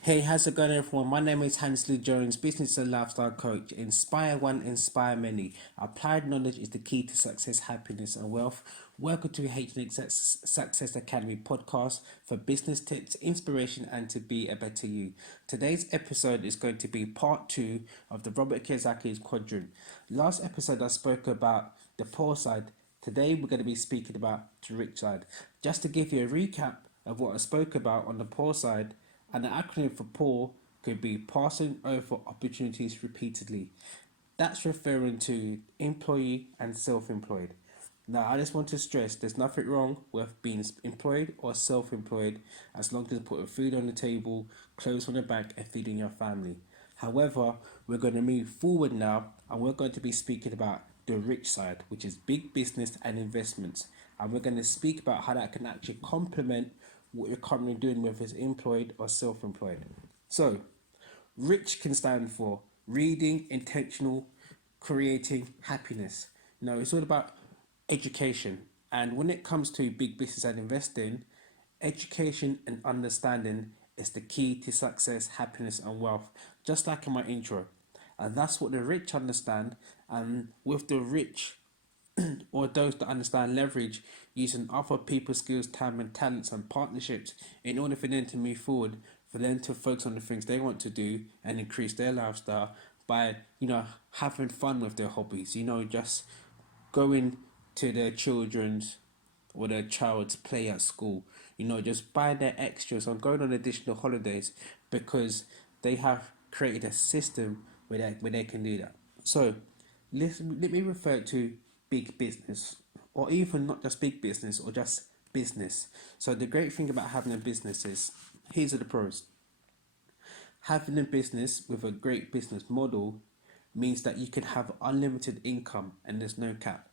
Hey, how's it going, everyone? My name is Hansley Jones, business and lifestyle coach. Inspire one, inspire many. Applied knowledge is the key to success, happiness, and wealth. Welcome to HNH Success Academy podcast for business tips, inspiration, and to be a better you. Today's episode is going to be part two of the Robert Kiyosaki's Quadrant. Last episode, I spoke about the poor side. Today, we're going to be speaking about the rich side. Just to give you a recap of what I spoke about on the poor side. And the acronym for PAW could be passing over opportunities repeatedly. That's referring to employee and self-employed. Now, I just want to stress there's nothing wrong with being employed or self-employed as long as you put food on the table, clothes on the back, and feeding your family. However, we're going to move forward now and we're going to be speaking about the rich side, which is big business and investments. And we're going to speak about how that can actually complement what you're currently doing, whether it's employed or self-employed. So, rich can stand for reading, intentional, creating, happiness. It's all about education. And when it comes to big business and investing, education and understanding is the key to success, happiness, and wealth, just like in my intro. And that's what the rich understand. And with the rich, or those that understand leverage, using other people's skills, time, and talents and partnerships in order for them to move forward, for them to focus on the things they want to do and increase their lifestyle by, having fun with their hobbies, just going to their children's or their child's play at school, just buy their extras or going on additional holidays because they have created a system where they can do that. So let me refer to big business, or even not just big business, or just business. So the great thing about having a business is, here's the pros. Having a business with a great business model means that you can have unlimited income and there's no cap.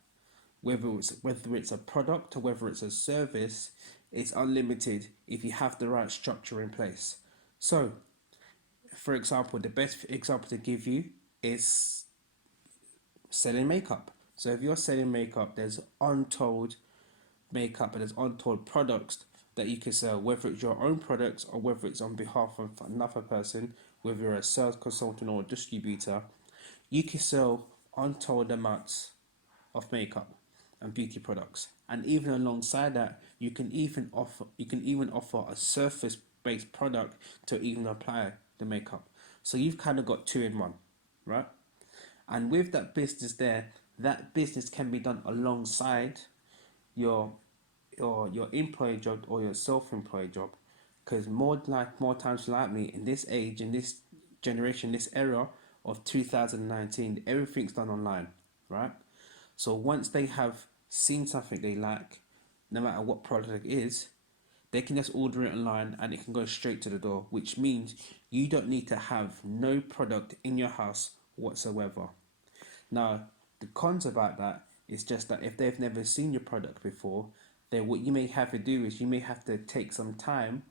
Whether it's a product or whether it's a service, it's unlimited if you have the right structure in place. So, for example, the best example to give you is selling makeup. So if you're selling makeup, there's untold makeup and there's untold products that you can sell, whether it's your own products or whether it's on behalf of another person, whether you're a sales consultant or a distributor. You can sell untold amounts of makeup and beauty products. And even alongside that, you can even offer a surface based product to even apply the makeup. So you've kind of got two in one, right? And with that business there, that business can be done alongside your your employee job or your self-employed job, because more times likely in this age, in this generation, this era of 2019, everything's done online, right? So once they have seen something they like, no matter what product it is, they can just order it online and it can go straight to the door, which means you don't need to have no product in your house whatsoever. Now, the cons about that is just that if they've never seen your product before, then what you may have to do is you may have to take some time,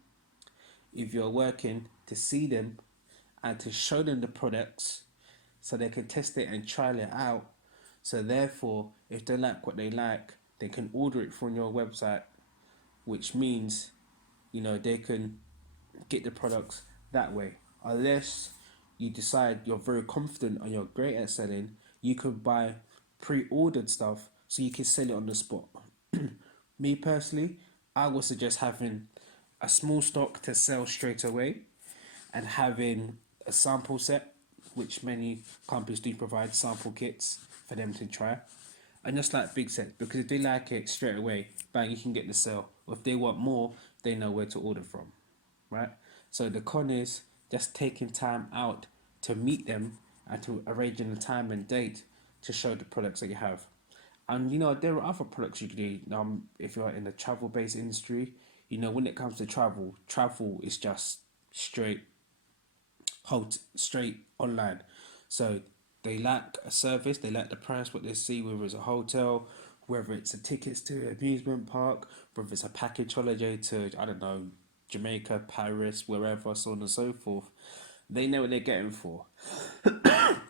if you're working, to see them and to show them the products so they can test it and trial it out. So therefore, if they like what they like, they can order it from your website, which means, they can get the products that way. Unless you decide you're very confident and you're great at selling, you could buy pre-ordered stuff so you can sell it on the spot. Me personally, I would suggest having a small stock to sell straight away and having a sample set, which many companies do provide sample kits for them to try. And just like big sets, because if they like it straight away, bang, you can get the sale. Or if they want more, they know where to order from, right? So the con is just taking time out to meet them and to arranging a time and date to show the products that you have. And there are other products you can do. If you're in the travel-based industry, when it comes to travel is just straight, straight online. So they like a service, they like the price, what they see, whether it's a hotel, whether it's a tickets to an amusement park, whether it's a package holiday to, I don't know, Jamaica, Paris, wherever, so on and so forth. They know what they're getting for.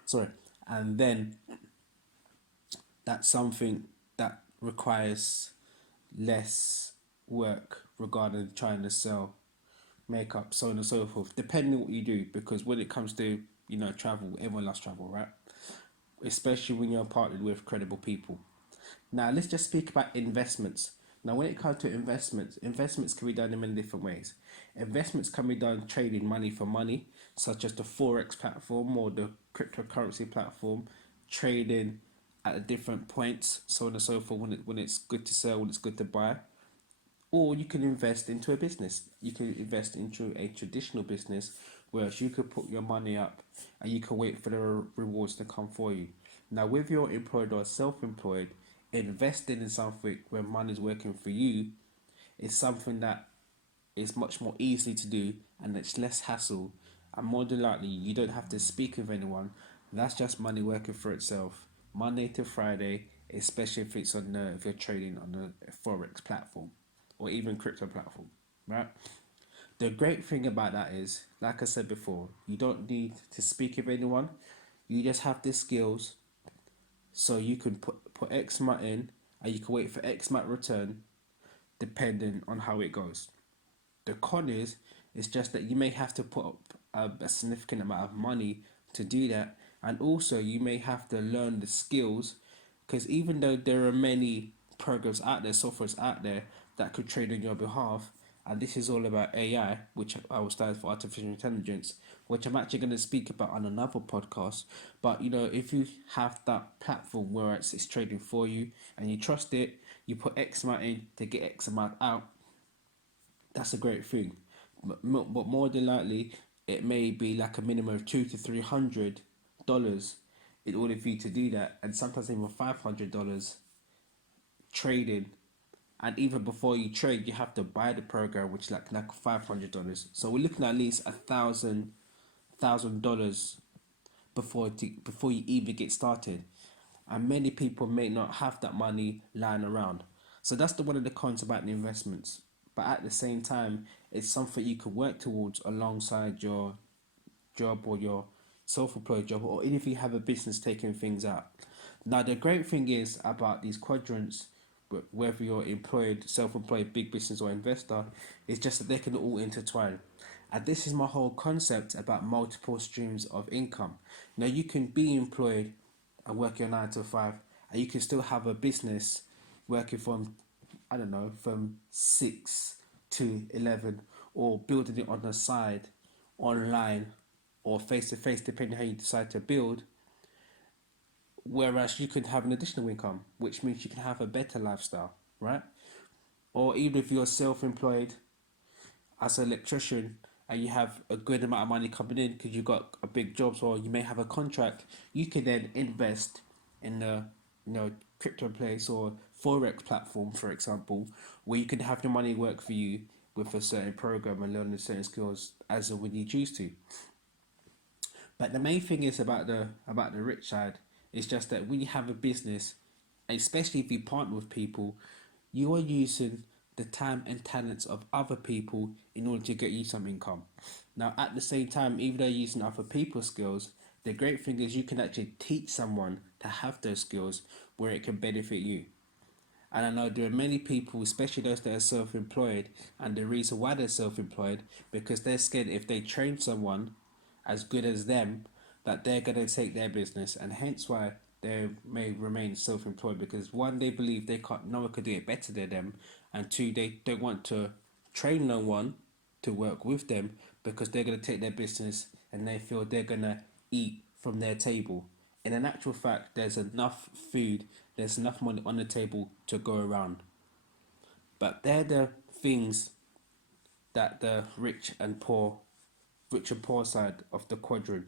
Sorry. And then that's something that requires less work regarding trying to sell makeup, so on and so forth, depending on what you do. Because when it comes to, travel, everyone loves travel, right? Especially when you're partnered with credible people. Now, let's just speak about investments. Now, when it comes to investments, investments can be done in many different ways. Investments can be done trading money for money, such as the Forex platform or the cryptocurrency platform, trading at a different points, so on and so forth, when it's good to sell, when it's good to buy. Or you can invest into a business. You can invest into a traditional business, whereas you could put your money up and you can wait for the rewards to come for you. Now, with your employed or self-employed, investing in something where money is working for you is something that is much more easy to do, and it's less hassle, and more than likely you don't have to speak with anyone. That's just money working for itself, Monday to Friday, especially if it's if you're trading on the Forex platform or even crypto platform, right? The great thing about that is, like I said before, you don't need to speak with anyone. You just have the skills, so you can put X amount in, and you can wait for X amount return, depending on how it goes. The con is, it's just that you may have to put up a significant amount of money to do that, and also you may have to learn the skills, because even though there are many programs out there, softwares out there that could trade on your behalf, and this is all about AI, which I will stand for artificial intelligence, which I'm actually going to speak about on another podcast. But if you have that platform where it's trading for you and you trust it, you put X amount in to get X amount out, that's a great thing. But more than likely, it may be like a minimum of $200 to $300 in order for you to do that, and sometimes even $500 trading. And even before you trade, you have to buy the program, which is like $500. So we're looking at least $1,000 before you even get started, and many people may not have that money lying around. So that's one of the cons about the investments. But at the same time, it's something you can work towards alongside your job or your self-employed job, or even if you have a business taking things out. Now, the great thing is about these quadrants, whether you're employed, self-employed, big business or investor, is just that they can all intertwine. And this is my whole concept about multiple streams of income. Now, you can be employed and work your 9 to 5, and you can still have a business working from, I don't know, from 6 to 11, or building it on the side, online, or face to face, depending how you decide to build. Whereas you could have an additional income, which means you can have a better lifestyle, right? Or even if you're self-employed as an electrician and you have a good amount of money coming in because you've got a big job, or you may have a contract, you can then invest in the crypto place or forex platform, for example, where you can have the money work for you with a certain program and learn the certain skills as and when you choose to. But the main thing is about the rich side. It's just that when you have a business, especially if you partner with people, you are using the time and talents of other people in order to get you some income. Now, at the same time, even though you're using other people's skills, the great thing is you can actually teach someone to have those skills where it can benefit you. And I know there are many people, especially those that are self-employed, and the reason why they're self-employed, because they're scared if they train someone as good as them, that they're going to take their business, and hence why they may remain self-employed, because one, they believe no one could do it better than them, and two, they don't want to train no one to work with them, because they're going to take their business and they feel they're going to eat from their table. And in actual fact, there's enough food, there's enough money on the table to go around. But they're the things that the rich and poor side of the quadrant.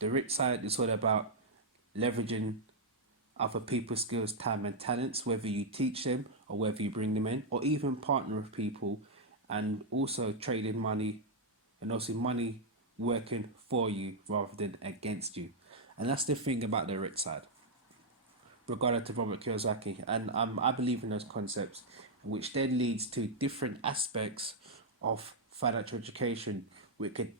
The rich side is all about leveraging other people's skills, time, and talents, whether you teach them or whether you bring them in, or even partner with people, and also trading money, and also money working for you rather than against you. And that's the thing about the rich side, regarding to Robert Kiyosaki. And I believe in those concepts, which then leads to different aspects of financial education,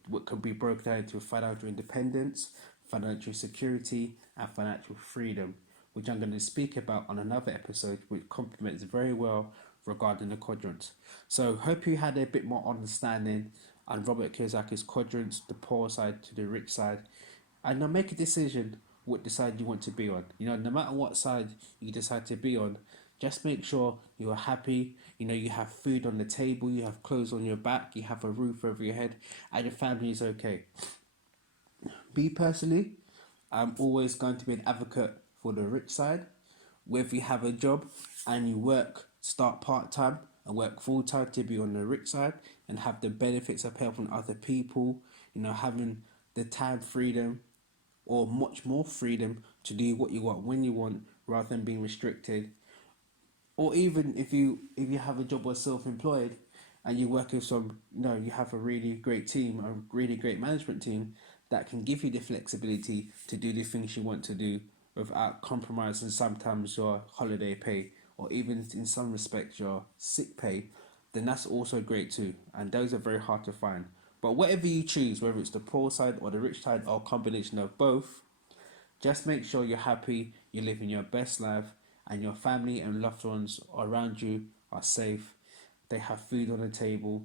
what could be broken down into financial independence, financial security, and financial freedom, which I'm going to speak about on another episode, which complements very well regarding the quadrants. So hope you had a bit more understanding on Robert Kiyosaki's quadrants, the poor side to the rich side, and now make a decision what side you want to be on. No matter what side you decide to be on, just make sure you're happy. You have food on the table, you have clothes on your back, you have a roof over your head, and your family is okay. Me personally, I'm always going to be an advocate for the rich side. Whether you have a job and you start part time and work full time to be on the rich side and have the benefits of helping other people, having the time freedom or much more freedom to do what you want when you want rather than being restricted. Or even if you have a job or self-employed and you work with you have a really great team, a really great management team that can give you the flexibility to do the things you want to do without compromising sometimes your holiday pay or even in some respects your sick pay, then that's also great too. And those are very hard to find. But whatever you choose, whether it's the poor side or the rich side or a combination of both, just make sure you're happy, you're living your best life, and your family and loved ones around you are safe. They have food on the table,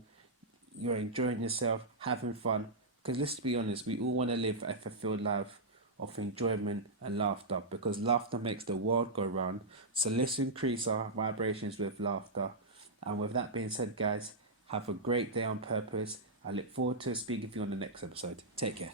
you're enjoying yourself, having fun. Because let's be honest, we all want to live a fulfilled life of enjoyment and laughter because laughter makes the world go round. So let's increase our vibrations with laughter. And with that being said, guys, have a great day on purpose. I look forward to speaking with you on the next episode. Take care.